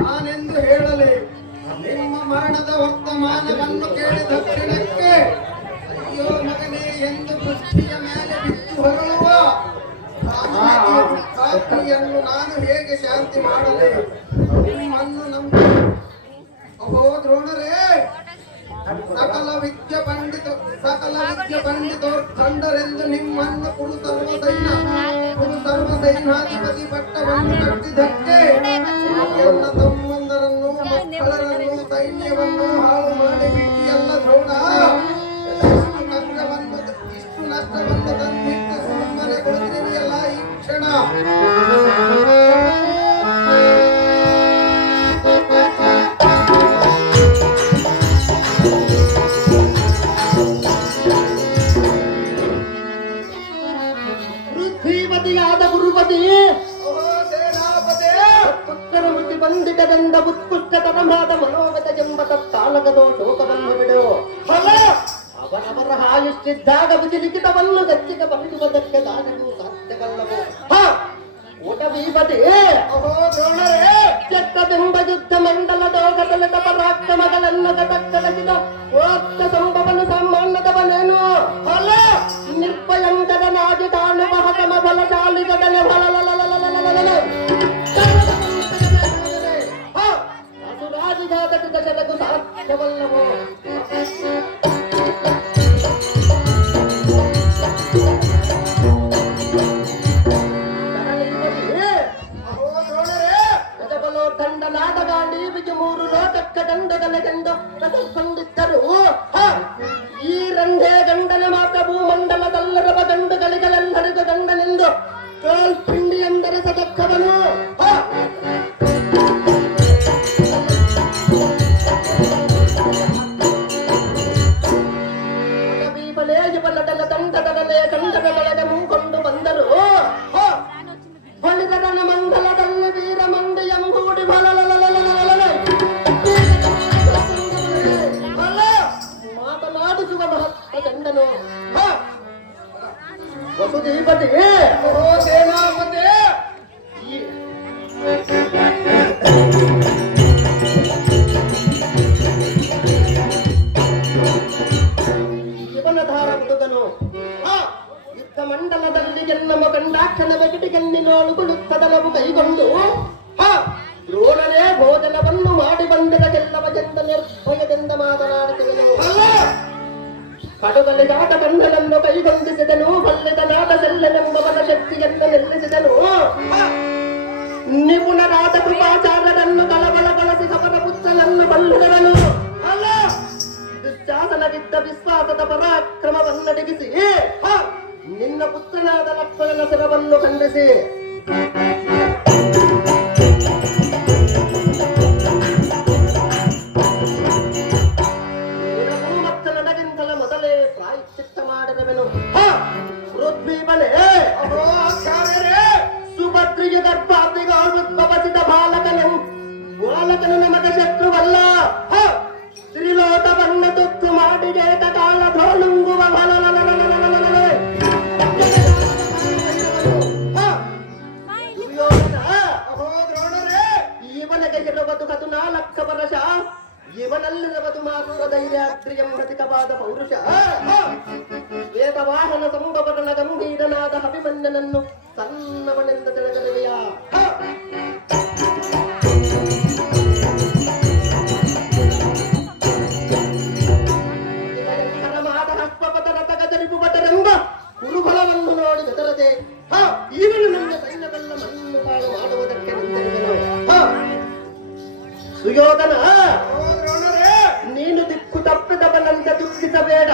ನಾನೆಂದು ಹೇಳಲಿ ನಿಮ್ಮ ಮರಣದ ವರ್ತಮಾನವನ್ನು ಕೇಳಿದ ಪರಿಣಕ್ಕೆ ಅಯ್ಯೋ ಮಗನೇ ಎಂದು ಪೃಥ್ವಿಯ ಮೇಲೆ ಬಿದ್ದು ಹೊರಳುವ ಕಾಕಿಯನ್ನು ನಾನು ಹೇಗೆ ಶಾಂತಿ ಮಾಡಲಿ? ನಿಮ್ಮನ್ನು ನಂಬಿ ಅಹೋ ದ್ರೋಣರೇ, ಸಕಲ ವಿದ್ಯ ಪಂಡಿತೋರ್ ಖಂಡರೆಂದು ನಿಮ್ಮನ್ನು ಕುರು ಸರ್ವಸೈನ್ಯಾಧಿಪತಿ ಪಟ್ಟವನ್ನು ಕಟ್ಟಿದ್ದಕ್ಕೆ ಎಲ್ಲ ತಮ್ಮಂದರನ್ನು ಮಕ್ಕಳರನ್ನು ಸೈನ್ಯವನ್ನು ಹಾಳು ಮಾಡಿ ಬಿಟ್ಟಿಯಲ್ಲ ದ್ರೋಣ. ಇಷ್ಟು ನಷ್ಟವನ್ನು ತಂದಿಟ್ಟು ಸುಮ್ಮನೆ ಕೊಡುತ್ತಿದೆಯಲ್ಲ ಈ ಕ್ಷಣ. ಬಂದಿದ್ದರಿಂದ ಉತ್ಕೃಷ್ಟತರವಾದ ಮನೋಗತ ಎಂಬ ತತ್ತಾಲಗದೋ ಶೋಕವನ್ನು ಬಿಡು. ಅವರವರ ಆಯುಷ್ಟಿದ್ದಾಗ ವಿಧಿಲಿಖಿತವನ್ನು ಗಚ್ಚಿಗೆ ಬರೆಯುವುದಕ್ಕೆ ದಾರಿಗೂ ಸಾಧ್ಯವಲ್ಲವೋ. ಊಟ ಬೀಬದಿ ಚಕ್ರಬಿಂಬ ಯುದ್ಧ ಮಂಡಲದೋಗದಲದ ಪರಾಕ್ರಮಗಳನ್ನು ಗತಕ್ಕಡಗಿದ ಓತ್ತ ಸಂಭವನು ಸಾಮಾನ್ಯದವನೇನು ಅಲ್ಲ. ನಿರ್ಭಯಂಕರನಾಗಿ ಕಾಣುವ ಹತಮ ಬಲಶಾಲಿಗದನೆ ದಶರಥು ಸಾಧ್ಯವಲ್ಲವೋ. ದಂಡನಾದ ಗಾಂಡಿ ಬಿಜು ಮೂರು ಲೋಕಕ್ಕ ದಂಡಗಲೆಗೆಂದು ಕಂಡಿದ್ದರು. ಈ ರಂಧೆ ಗಂಡನ ಮಾತ್ರ ಭೂಮಂಡಲದಲ್ಲರವ ಗಂಡುಗಳಿಗಳೆಲ್ಲರಿಗೂ ಗಂಡನೆಂದು ಪಿಂಡಿ ಎಂದರೆ ಸದಕ್ಕವನು. ದಂಡದರಲೆ ಕಂಡಗಳಗೆ ಮುಂಕೊಂಡು ಬಂದರು. ಹೊಳಿದರನ ಮಂಗಲದಲ್ಲಿ ವೀರ ಮಂಡಿ ಎಂಬೂಡಿ ಮಾತನಾಡಿಸುವ ಮಹತ್ವ ಗಂಡನು ವಸುದೀಪತಿ ಸೇನಾಪತಿ. ಇವನಧಾರ ಹುಡುಗನು ಯುದ್ಧ ಮಂಡಲದಲ್ಲಿ ಎನ್ನಮ ಕಂಡಾಕ್ಷಣವ ಕಿಟಿಗನ್ನಿನೋಳುಗುಳುತ್ತದನವು ಕೈಗೊಂಡು ದ್ರೋಣನೇ ಭೋಜನವನ್ನು ಮಾಡಿ ಬಂದಿರ ಗೆಲ್ಲವ ಎಂದ ನಿರ್ಭಯದಿಂದ ಮಾತನಾಡುತ್ತಿದ್ದನು. ಕಡುಗಲಿಗಾಟ ಕಣ್ಣನನ್ನು ಕೈಗೊಂಡಿಸಿದನು. ಬಲ್ಲಿದನಾದ ಸೆಲ್ಲೆನೆಂಬವನ ಶಕ್ತಿಯನ್ನು ನಿಲ್ಲಿಸಿದನು. ನಿಪುಣರಾದ ಕೃಪಾಚಾರ್ಯರನ್ನು ಕಳವಳಗೊಳಿಸಿ ಅವರ ಪುತ್ರನನ್ನು ಬಲ್ಲಿದವನು ಅಲ್ಲ. ದುಶ್ಯಾಸನವಿದ್ದ ವಿಶ್ವಾಸದ ಪರಾಕ್ರಮವನ್ನಡಗಿಸಿ ನಿನ್ನ ಪುತ್ರನಾದ ಲಕ್ಷ್ಮಣನ ಶಿರವನ್ನು ಖಂಡಿಸಿ ಮತ್ತು ನನಗಿಂತಲ ಮೊದಲೇ ಪ್ರಾಯಶ್ಚಿತ್ತ ಮಾಡಿದವೆನು. ಪೃಥ್ವೀಬಲೆ ಸುಭದ್ರಿಗೆ ಗರ್ಭಾತಿಗೌದ್ಭವಿಸಿದ ಬಾಲಕನು ನಮಗೆ ಶತ್ರುವಲ್ಲ. ತ್ರಿಲೋಕವನ್ನು ತುಕ್ಕು ಮಾಡಿದೆ ಕಾಲ ಧೋಲುಂಗುವ ಇವನಿಗೆ ಇರುವುದು 14 ವರ್ಷ. ಇವನಲ್ಲಿರುವುದು ಮಾತ್ರ ಧೈರ್ಯ ತ್ರಿಯಂಹತಿಕವಾದ ಪೌರುಷ. ವೇದವಾಹನ ಸಂಭವನ ಗಂಭೀರನಾದ ಅಭಿಮನ್ಯನನ್ನು ಸಣ್ಣವನೆಂದ ತಿಳಿದರಿವೆಯಾ? ಕುರುಬಲವನ್ನು ನೋಡಿ ಬೆದರದೆ ಈಗಲೂ ನನ್ನ ಸೈನ್ಯವೆಲ್ಲ ಮಣ್ಣು ಪಾಳು ಮಾಡುವುದಕ್ಕೆ ನಿಂತಿರುವೆನು. ಸುಯೋಧನ, ನೀನು ದಿಕ್ಕು ತಪ್ಪಿದವನಂತೆ ದುಃಖಿಸಬೇಡ.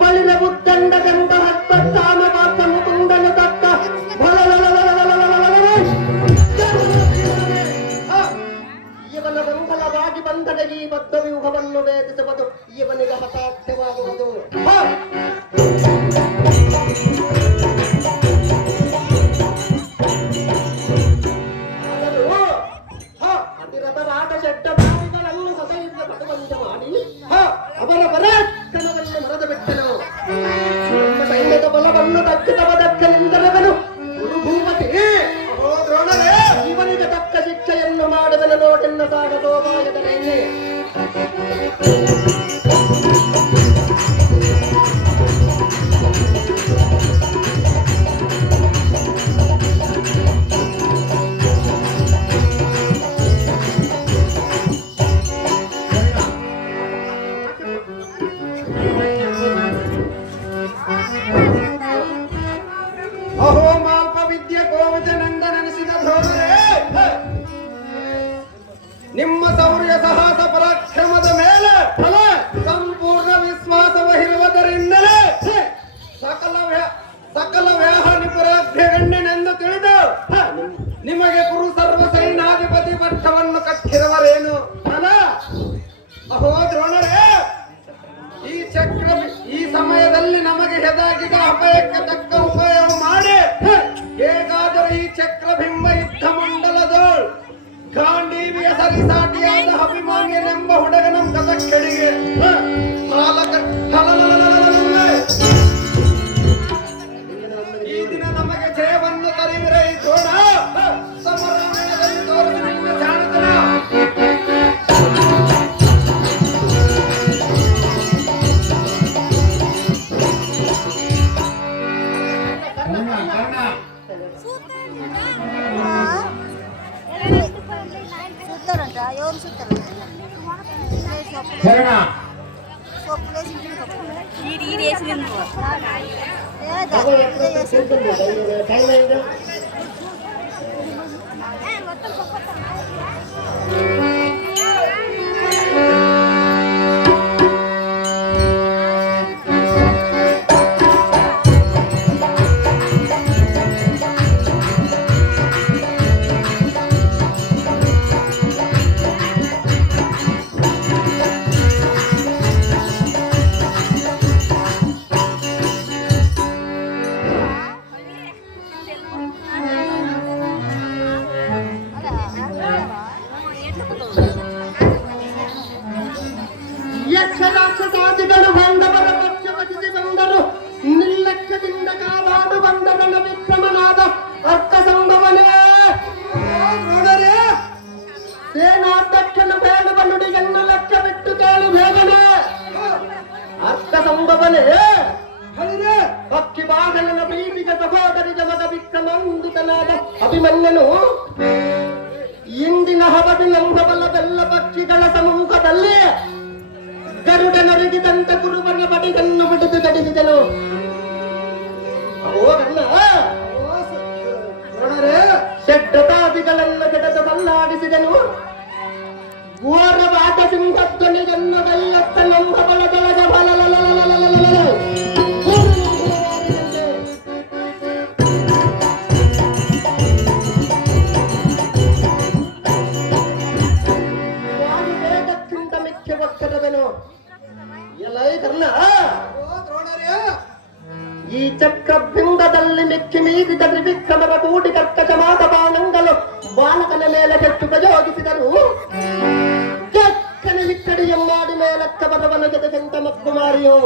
ಬಳಿರ ಉದ್ದಂಡವೆಂಬ ಹಸ್ತಾಮ ಮಾತ್ರ ಮುಕುಂದನು ತಕ್ಕ ಇವನ ಬೆಂಬಲವಾಗಿ ಬಂದ ನಂತರ ಈ ಬದ್ಧ ವ್ಯೂಹವನ್ನು ಭೇದಿಸುವುದು ಇವನಿಗೆ ಹತಾಖ್ಯವಾಗುವುದು. ಅತಿರಥರಾಟ ಶೆಡ್ಡಗಳನ್ನು ಸದೈವ ಪಟವಂಚ ಮಾಡಿ ಅವರ ಪರಾಕ್ರಮವನ್ನು ಮರದ ಬಿಟ್ಟನು. ನಮ್ಮ ಸೈನ್ಯದ ಬಲವನ್ನು ತಗ್ಗಿಸಬದಕ್ಕನೆಂದರವನು ಗುರುಭೂಮತಿ ಇವನಿಗೆ ತಕ್ಕ ಶಿಕ್ಷೆಯನ್ನು ಮಾಡುವನು ನೋಡೆನ್ನ ಸಾಗದೋಪಾಯದನೇನೆ. ಅಹೋ ಮಾಲ್ಪ ವಿದ್ಯೆ ಗೋವಿಂದನೆಂದನೆನಿಸಿದ ದ್ರೋಣರೇ, ನಿಮ್ಮ ಶೌರ್ಯ ಸಾಹಸ ಪರಾಕ್ರಮದ ಮೇಲೆ ಸಂಪೂರ್ಣ ವಿಶ್ವಾಸವಿರುವುದರಿಂದಲೇ ಸಕಲ ವ್ಯಾಹ ನಿಪುರಾಧ್ಯಗಣ್ಯನೆಂದು ತಿಳಿದು ನಿಮಗೆ ಗುರು ಸರ್ವ ಸೈನ್ಯಾಧಿಪತಿ ಪಟ್ಟವನ್ನು ಕಟ್ಟಿರುವರೇನು? ಅಹೋ ದ್ರೋಣರೇ, ಈ ಸಮಯದಲ್ಲಿ ನಮಗೆ ಹೆದಾಗಿದ ಅಪಾಯಕ್ಕೆ ತಕ್ಕ ಉಪಾಯ ಮಾಡಿ ಹೇಗಾದರೂ ಈ ಚಕ್ರಬಿಂಬ ಯುದ್ಧ ಮಂಡಲದೋಳ್ ಗಾಂಡೀವಿಯ ಸರಿಸಾಟಿಯಾದ ಅಭಿಮಾನ್ಯನೆಂಬ ಹುಡುಗನ ಗದಕ್ಕೆಡೆಗೆ ಈ ದಿನ ನಮಗೆ ಜಯವನ್ನು ತರಿವಿರೆ ಈ ದ್ರೋಣ ಸಮರಾಮಯದಲ್ಲಿ ತೋರಿಸಿ ನಿನ್ನ ಜಾಣತನ. ರಾಕ್ಷಸಾದಿಗಳು ಬಂದವರ ಪಕ್ಷವಚಿಸಿ ಬಂದರು. ನಿರ್ಲಕ್ಷ್ಯದಿಂದ ಕಾದಾಡು ಬಂದವನ ವಿಕ್ರಮನಾದ ಅರ್ಥ ಸಂಭವನೇ. ಸೇನಾಧ್ಯಕ್ಷನು ಬೇಡುವ ನುಡಿಯನ್ನು ಲಕ್ಷ್ಯ ಬಿಟ್ಟು ಕೇಳು ಬೇಗನೆ. ಅರ್ಥ ಸಂಭವನೇ, ಪಕ್ಷಿ ಬಾಹನನ ಪ್ರೀತಿಗೆ ಸಹೋದರಿಗೆ ಮಗ ವಿಕ್ರಮಾಂದುತನಾದ ಅಭಿಮನ್ಯನು ಇಂದಿನ ಹವಡಿನಂಬಬಲ ಬೆಲ್ಲ ಪಕ್ಷಿಗಳ ಸಮ್ಮುಖದಲ್ಲಿ ಗರುಡನೊರಗಿದಂತ ಕುರುಬನ ಬಡಿಗನ್ನು ಬಿಡಿದು ಗಡಿಸಿದನು. ಷಡ್ಡತಾದಿಗಳನ್ನು ಕೆಡದ ಬಲ್ಲಾಡಿಸಿದನು. ಘೋರವಾದ ಸಿಂಹಧ್ವನಿಯನ್ನು ಗೈಯತ್ತ ನಂಬಬಲದೊಳಗ ವೇದಕ್ಕಿಂತ ಮಿಥ್ಯ ಒಕ್ಕರವೆನು. ಎಲೈ ಕರ್ಣ, ಈ ಚಕ್ರಬಿಂಬದಲ್ಲಿ ಮಿಕ್ಕಿ ಮೀರಿದ ತ್ರಿವಿಕ್ರಮರ ಕೂಡಿ ಕರ್ಕಶವಾದ ಬಾಣಂಗಲು ಬಾಲಕನ ಮೇಲೆ ಕೆಟ್ಟು ಪ್ರಯೋಗಿಸಿದರು. ಚಕ್ಕನ ಹಿಕ್ಕಡಿಯ ಮಾಡಿ ಮೇಲಕ್ಕ ಬರವನ ಜೊತೆಗಂತ ಮಕ್ಕುಮಾರಿಯು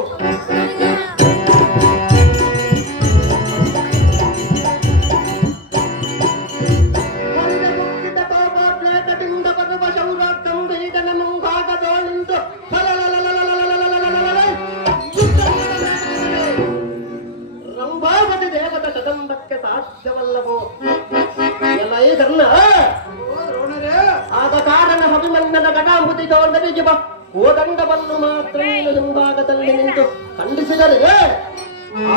ಮುಕ್ಕಿದ ತೋಪಾಟ್ಲೇಟದಿಂದ ಬರುವ ಶೌರಾಕ್ರಮ ಈಗನ ಮುಂಭಾಗದೋ ನಿಂತು ರಂಭಾವತಿ ದೇವತ ಕದಂಬಕ್ಕೆ ಸಾಧ್ಯವಲ್ಲವೋ. ಎಲೈ ಕರ್ಣ, ಆದ ಕಾರಣ ಅಭಿಮನ್ಯನ ಗಡಾಂಬುತಿಗೊಂಡರಿಗಿವ ಕೋದಂಡವನ್ನು ಮಾತ್ರ ಹಿಂಭಾಗದಲ್ಲಿ ನಿಂತು ಖಂಡಿಸಿದರೆ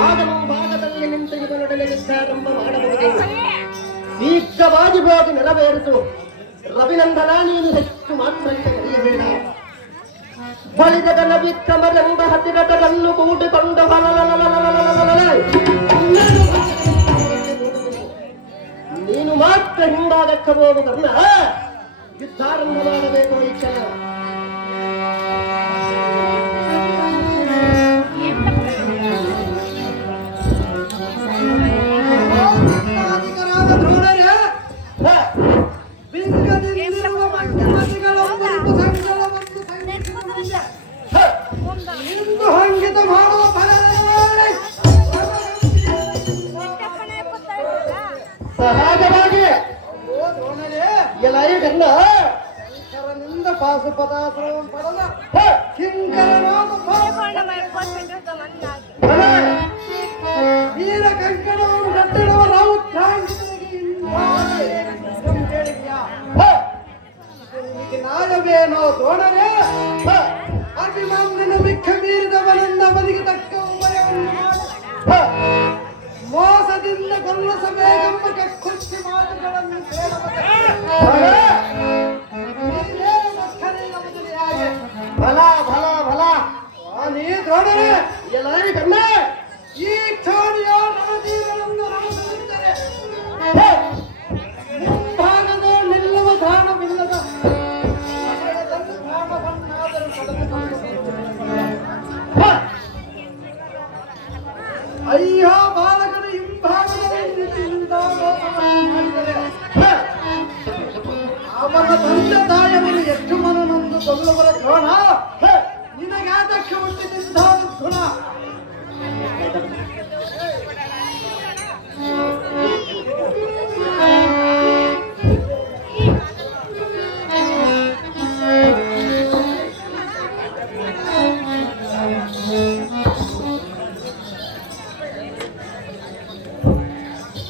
ಆಗ ಮುಂಭಾಗದಲ್ಲಿ ನಿಂತು ಇವನೊಡನೆ ಯುದ್ಧಾರಂಭ ಮಾಡಬಹುದು. ಶೀಘ್ರವಾಗಿ ಹೋಗಿ ನೆರವೇರಿಸು. ರವಿನಂದನ, ನೀನು ಹೆಚ್ಚು ಮಾತ್ರ ಕರೆಯಬೇಡ. ಬಳಿದಗನ ವಿಕ್ರಮರೆಂಬ ಹತ್ತಿರಟನ್ನು ಕೂಡಿಕೊಂಡು ನೀನು ಮಾತ್ರ ಹಿಂಭಾಗಕ್ಕೆ ಹೋಗು ಕರ್ಣ. ಯುದ್ಧಾರಂಭ ಮಾಡಬೇಕು ಈ ಕ್ಷಣ. ಪಾಶುಪತಾಶ್ರಮಂ ಪಡೆದ ಕಿಂಕರನಾದ ವೀರ ಕಂಕಣವನ್ನು ಕಟ್ಟಿರುವ ನಾವು ನಾಯವೇನೋ ದ್ರೋಣರೇ ಅಭಿಮನ್ಯನ ಮಿಕ್ಕ ಮೀರಿದವನನ್ನ ಬದಿಗೆ ತಕ್ಕ ಉಭಯವನ್ನು ಮೋಸದಿಂದ ಕೊಲ್ಲಿಸಬೇಕೆಂಬ ಕಕ್ಕುಚ್ಚಿ ಮಾತುಗಳನ್ನು ಭಲ ಭಲ ಭಲ ನೀ ದ್ರೋಣರೇ ಎಲ್ಲ ಕಣ್ಣ ಈ ಕ್ಷೋಣಿಯ ನವಜೀವನವನ್ನು ನಮಗಿದ್ದರೆ ಮುಂಭಾಗದ ನಿಲ್ಲುವ ದಾನವಿಲ್ಲದ ಅಯ್ಯೋ ಬಾಲಕನ ಹಿಂಭಾಗದಲ್ಲಿ ಮಾಡಿದರೆ ಅವನ ತಂದೆ ತಾಯಿಯವರು ಎಷ್ಟು ಮನನೊಂದು ಕೊಲ್ಲುವರ ದ್ರೋಣ ನಿನಗಾದಕ್ಕೆ ಹುಟ್ಟಿದ್ದ ಗುಣ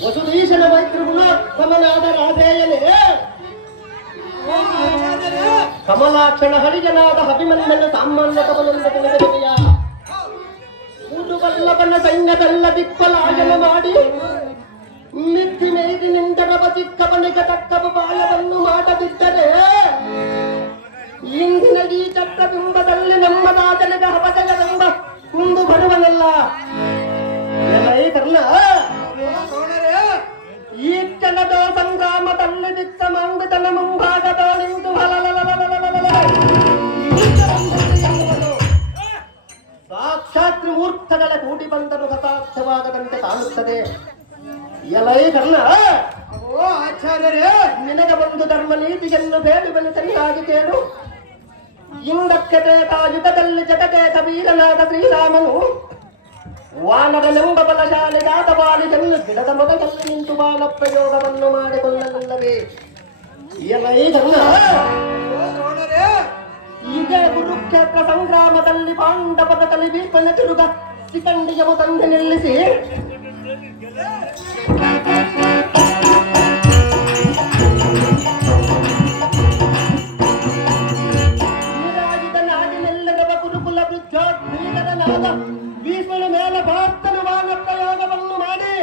ವಸುಧೀಶನ ಮೈತ್ರಿಗುಣೋತ್ತಮನಾದ ರಾಧೇಯನೇ ಕಮಲಾಕ್ಷಣ ಹರಿಜನಾದ ಅಭಿಮನ್ಯನ ಸಾಮಾನ್ಯ ಕಮಲಂದ ತಿಳಿದೆಯ ಕೂಟುವಲ್ಲಭನ ಸೈನ್ಯದಲ್ಲ ದಿಕ್ಪಲಾಯನ ಮಾಡಿ ಮಿಕ್ಕಿ ಮೇದಿ ನಿಂದರವ ಚಿಕ್ಕವನಿಗೆ ತಕ್ಕವ ಬಾಯವನ್ನು ಮಾಡದಿದ್ದರೆ ಇಂದಿನ ಈ ಚಕ್ರಬಿಂಬದಲ್ಲಿ ನಮ್ಮ ರಾಜನಿಗೆ ಹವಜಯವೆಂಬ ಕುಂದು ಬರುವನಲ್ಲ ಕರ್ಣ ಈ ಕ್ಷಣದ ಸಂಗ್ರಾಮದಲ್ಲಿ ಬಿತ್ತ ಮಂಗತನ ಮುಂಭಾಗದ ನಿಂತು ಸಾಕ್ಷಾತ್ ಮೂರ್ಖಗಳ ಕೂಡಿ ಬಂದರೂ ಹತಾರ್ಥವಾಗದಂತೆ ಕಾಣುತ್ತದೆ ಎಲೈ ಕರ್ಣ ಓ ಆಚಾರ್ಯರೇ ನಿನಗೆ ಒಂದು ಧರ್ಮ ನೀತಿಯನ್ನು ಬೇಡುವನು ಚೆನ್ನಾಗಿ ಕೇಳು ಇಂದಕ್ಕೆ ಯುಗದಲ್ಲಿ ಜಗದೇಕ ವೀರನಾದ ಶ್ರೀರಾಮನು ವಾನರನೆಂಬ ಬಲಶಾಲಿಗಾದ ಬಾಲಿಗನ್ನು ಗಿಡದ ಮೊದಲಲ್ಲಿ ನಿಂತು ಬಾಣ ಪ್ರಯೋಗವನ್ನು ಮಾಡಿಕೊಳ್ಳಲಿಲ್ಲವೇ ಎಲೈ ಕರ್ಣ ಇದೇ ಕುರುಕ್ಷೇತ್ರ ಸಂಗ್ರಾಮದಲ್ಲಿ ಪಾಂಡವರ ತಲೆ ಭೀಮನ ತಿರುಗ ಶಿಖಂಡಿಯವು ತಂದೆ ನಿಲ್ಲಿಸಿ ನಿರಾಯುಧನಾದಿನೆಲ್ಲರವ ಕುರುಕುಲ ಬೀಗರನಾದ ಭೀಷ್ಮನ ಮೇಲೆ ಭಾರತನ ಬಾಣ ಪ್ರಯೋಗವನ್ನು ಮಾಡಿ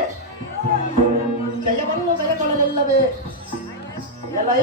ಜಯವನ್ನು ಬೆಳೆಕೊಳ್ಳಲಿಲ್ಲವೇ ಎಲೈ